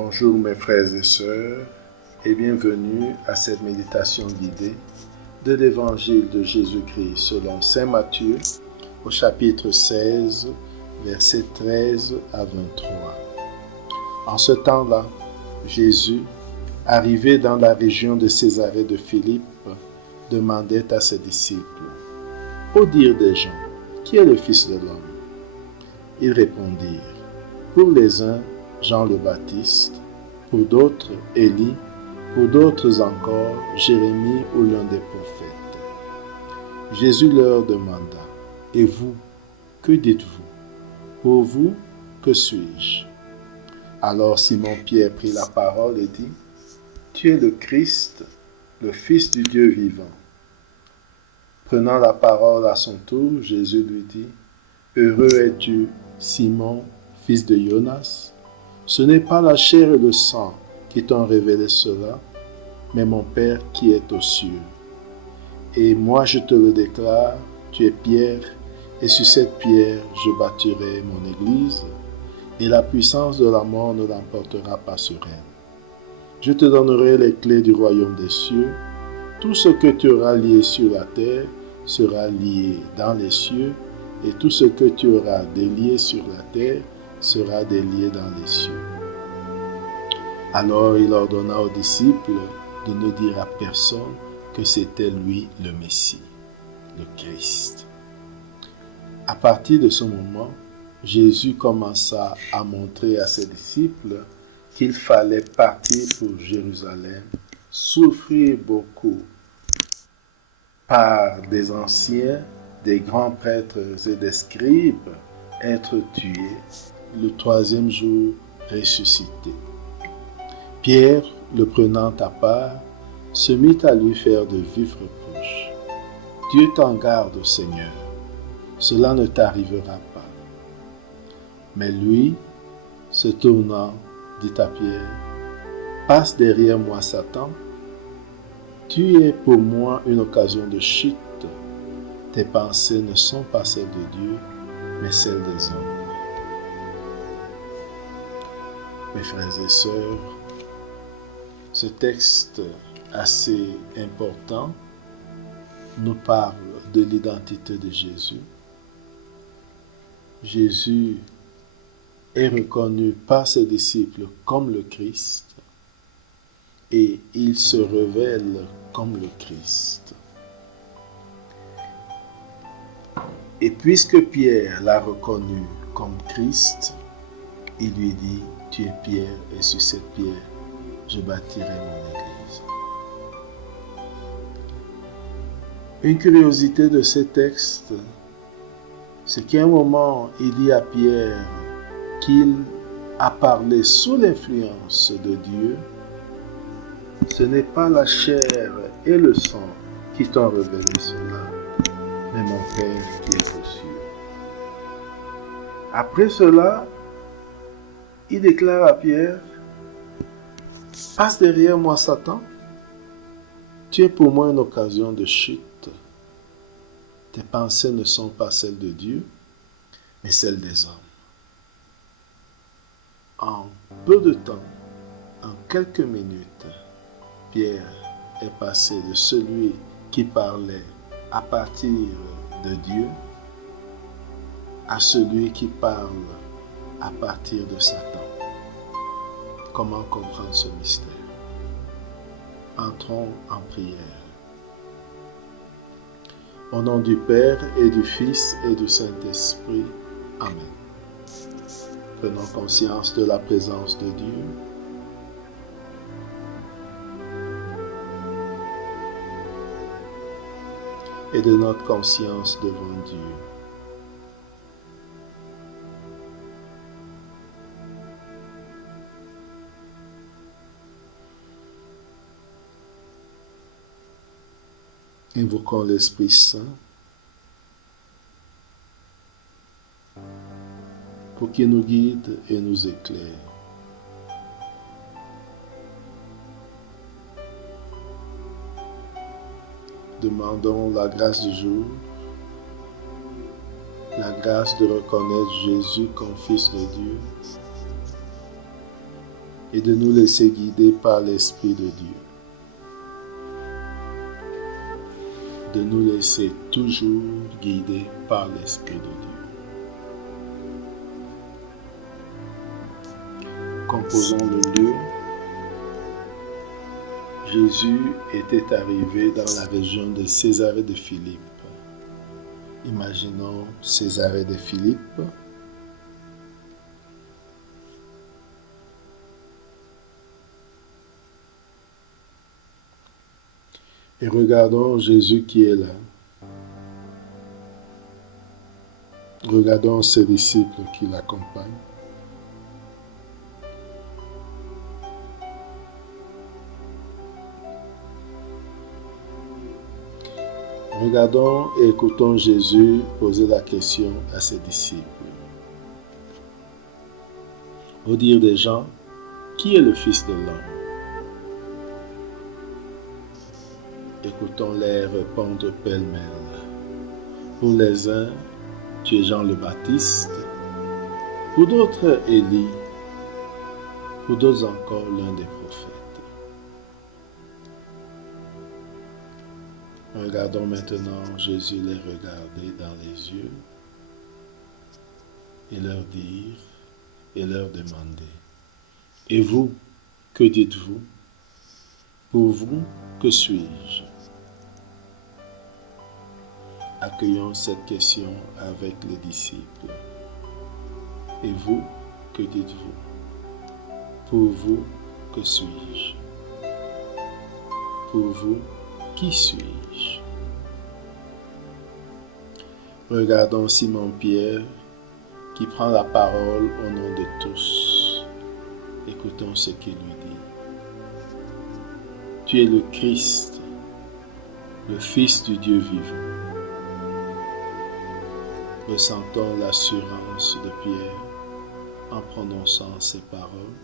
Bonjour mes frères et sœurs et bienvenue à cette méditation guidée de l'Évangile de Jésus-Christ selon Saint Matthieu au chapitre 16, versets 13 à 23. En ce temps-là, Jésus, arrivé dans la région de Césarée de Philippe, demandait à ses disciples: « Au dire des gens, qui est le Fils de l'homme ?» Ils répondirent: « Pour les uns, Jean le Baptiste, pour d'autres, Élie, pour d'autres encore, Jérémie ou l'un des prophètes. » Jésus leur demanda: « Et vous, que dites-vous? Pour vous, que suis-je » Alors Simon-Pierre prit la parole et dit: « Tu es le Christ, le Fils du Dieu vivant. » Prenant la parole à son tour, Jésus lui dit: « Heureux es-tu, Simon, fils de Jonas. Ce n'est pas la chair et le sang qui t'ont révélé cela, mais mon Père qui est aux cieux. Et moi je te le déclare, tu es Pierre, et sur cette pierre je bâtirai mon église, et la puissance de la mort ne l'emportera pas sur elle. Je te donnerai les clés du royaume des cieux. Tout ce que tu auras lié sur la terre sera lié dans les cieux, et tout ce que tu auras délié sur la terre sera délié dans les cieux. » Alors il ordonna aux disciples de ne dire à personne que c'était lui le Messie, le Christ. À partir de ce moment, Jésus commença à montrer à ses disciples qu'il fallait partir pour Jérusalem, souffrir beaucoup par des anciens, des grands prêtres et des scribes, être tué, le troisième jour ressuscité. Pierre, le prenant à part, se mit à lui faire de vifs reproches. « Dieu t'en garde, Seigneur, cela ne t'arrivera pas. » Mais lui, se tournant, dit à Pierre: « Passe derrière moi, Satan. Tu es pour moi une occasion de chute. Tes pensées ne sont pas celles de Dieu, mais celles des hommes. » Mes frères et sœurs, ce texte assez important nous parle de l'identité de Jésus. Jésus est reconnu par ses disciples comme le Christ et il se révèle comme le Christ. Et puisque Pierre l'a reconnu comme Christ, il lui dit: « Tu es Pierre, et sur cette pierre, je bâtirai mon église. » Une curiosité de ce texte, c'est qu'à un moment, il dit à Pierre qu'il a parlé sous l'influence de Dieu. Ce n'est pas la chair et le sang qui t'ont révélé cela, mais mon Père qui est aux cieux. Après cela, il déclare à Pierre: « Passe derrière moi, Satan. Tu es pour moi une occasion de chute. Tes pensées ne sont pas celles de Dieu, mais celles des hommes. » En peu de temps, en quelques minutes, Pierre est passé de celui qui parlait à partir de Dieu à celui qui parle à partir de Satan. Comment comprendre ce mystère? Entrons en prière. Au nom du Père et du Fils et du Saint-Esprit. Amen. Prenons conscience de la présence de Dieu. Et de notre conscience devant Dieu. Invoquons l'Esprit Saint pour qu'il nous guide et nous éclaire. Demandons la grâce du jour, la grâce de reconnaître Jésus comme Fils de Dieu, et de nous laisser guider par l'Esprit de Dieu. De nous laisser toujours guider par l'Esprit de Dieu. Composons le lieu. Jésus était arrivé dans la région de Césarée de Philippe. Imaginons Césarée de Philippe. Et regardons Jésus qui est là. Regardons ses disciples qui l'accompagnent. Regardons et écoutons Jésus poser la question à ses disciples. Au dire des gens, qui est le Fils de l'homme? Écoutons-les répondre pêle-mêle. Pour les uns, tu es Jean le Baptiste, pour d'autres Élie, pour d'autres encore l'un des prophètes. Regardons maintenant Jésus les regarder dans les yeux et leur dire et leur demander, et vous, que dites-vous? Pour vous, que suis-je? Accueillons cette question avec les disciples. Et vous, que dites-vous? Pour vous, que suis-je? Pour vous, qui suis-je? Regardons Simon-Pierre qui prend la parole au nom de tous. Écoutons ce qu'il lui dit. Tu es le Christ, le Fils du Dieu vivant. Ressentons l'assurance de Pierre en prononçant ces paroles.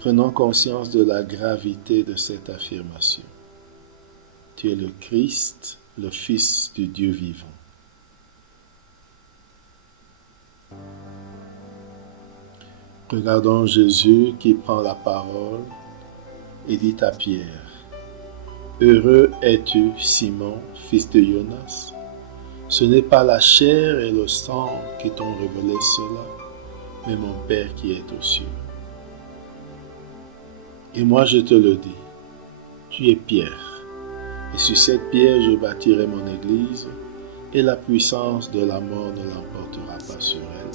Prenons conscience de la gravité de cette affirmation. Tu es le Christ, le Fils du Dieu vivant. Regardons Jésus qui prend la parole et dit à Pierre, « Heureux es-tu, Simon, fils de Jonas. Ce n'est pas la chair et le sang qui t'ont révélé cela, mais mon Père qui est aux cieux. Et moi je te le dis, tu es Pierre, et sur cette pierre je bâtirai mon église, et la puissance de la mort ne l'emportera pas sur elle.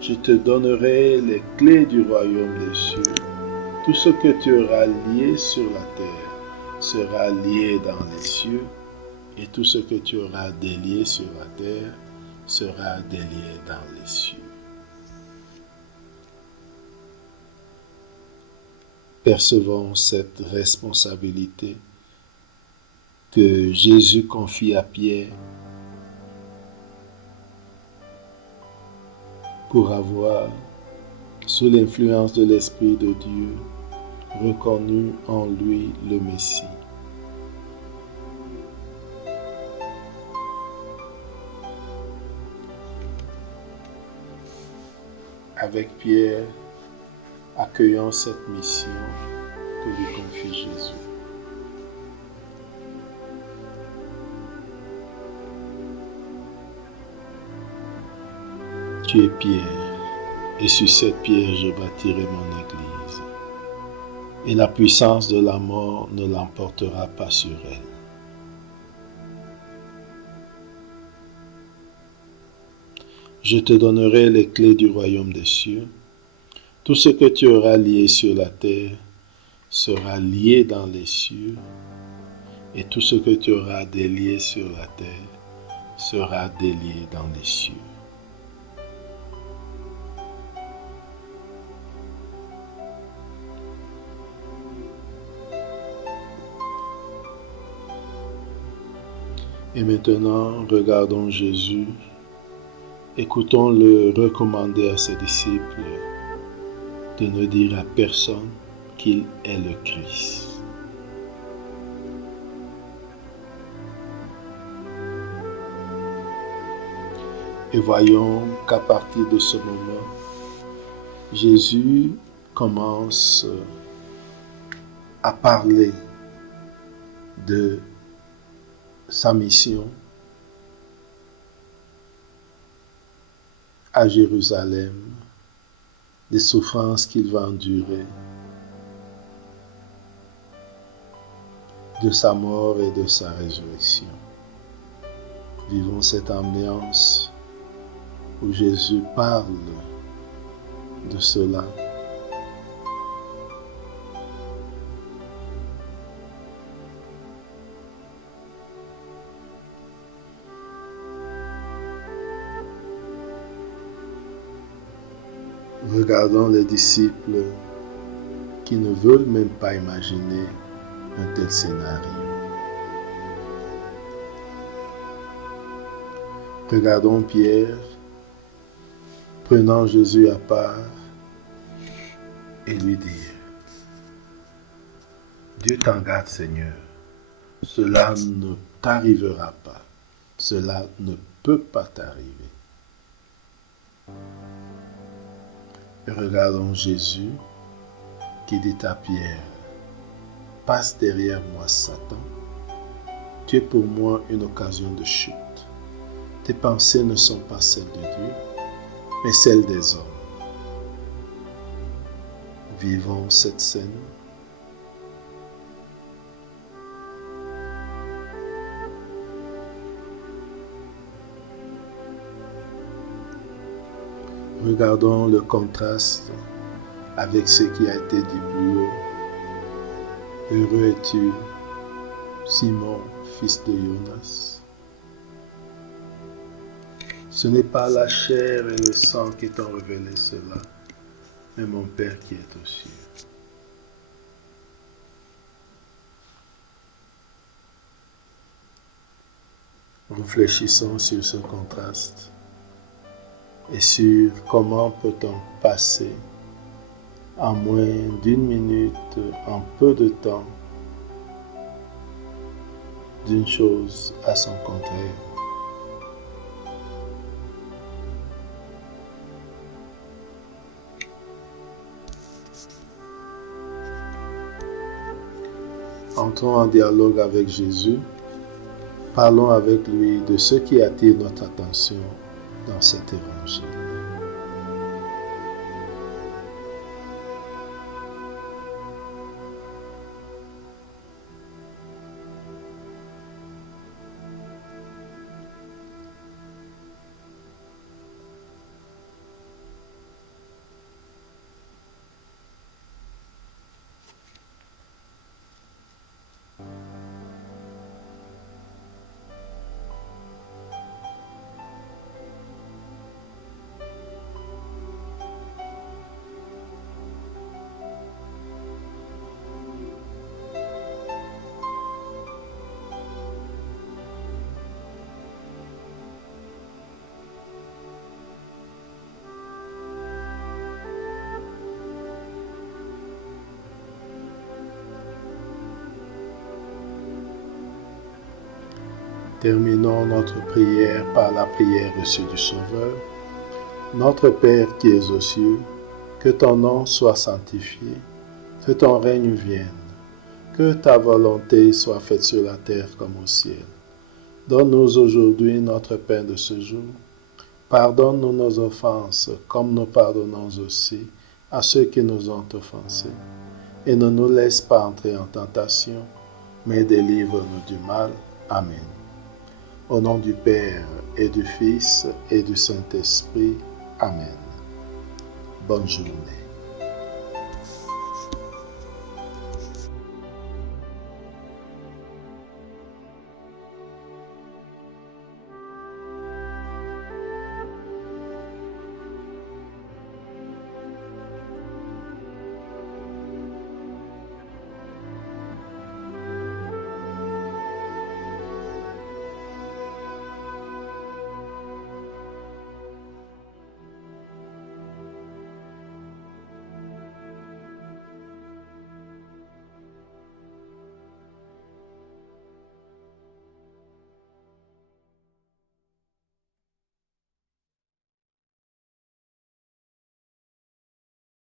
Je te donnerai les clés du royaume des cieux. Tout ce que tu auras lié sur la terre sera lié dans les cieux, et tout ce que tu auras délié sur la terre sera délié dans les cieux. » Percevons cette responsabilité que Jésus confie à Pierre pour avoir, sous l'influence de l'Esprit de Dieu, reconnu en lui le Messie. Avec Pierre, accueillons cette mission que lui confie Jésus. Tu es Pierre, et sur cette pierre je bâtirai mon église, et la puissance de la mort ne l'emportera pas sur elle. Je te donnerai les clés du royaume des cieux. Tout ce que tu auras lié sur la terre sera lié dans les cieux, et tout ce que tu auras délié sur la terre sera délié dans les cieux. Et maintenant, regardons Jésus, écoutons-le recommander à ses disciples de ne dire à personne qu'il est le Christ. Et voyons qu'à partir de ce moment, Jésus commence à parler de sa mission à Jérusalem, des souffrances qu'il va endurer, de sa mort et de sa résurrection. Vivons cette ambiance où Jésus parle de cela. Regardons les disciples qui ne veulent même pas imaginer un tel scénario. Regardons Pierre prenant Jésus à part et lui dire: Dieu t'en garde, Seigneur, cela ne t'arrivera pas, cela ne peut pas t'arriver. Et regardons Jésus qui dit à Pierre: passe derrière moi, Satan, tu es pour moi une occasion de chute. Tes pensées ne sont pas celles de Dieu, mais celles des hommes. Vivons cette scène. Regardons le contraste avec ce qui a été dit plus haut. Heureux es-tu, Simon, fils de Jonas. Ce n'est pas la chair et le sang qui t'ont révélé cela, mais mon Père qui est aux cieux. Réfléchissons sur ce contraste et sur comment peut-on passer en moins d'une minute, en peu de temps, d'une chose à son contraire. Entrons en dialogue avec Jésus. Parlons avec lui de ce qui attire notre attention dans cet évangile. Terminons notre prière par la prière reçue du Sauveur. Notre Père qui es aux cieux, que ton nom soit sanctifié, que ton règne vienne, que ta volonté soit faite sur la terre comme au ciel. Donne-nous aujourd'hui notre pain de ce jour. Pardonne-nous nos offenses, comme nous pardonnons aussi à ceux qui nous ont offensés. Et ne nous laisse pas entrer en tentation, mais délivre-nous du mal. Amen. Au nom du Père et du Fils et du Saint-Esprit. Amen. Bonne journée.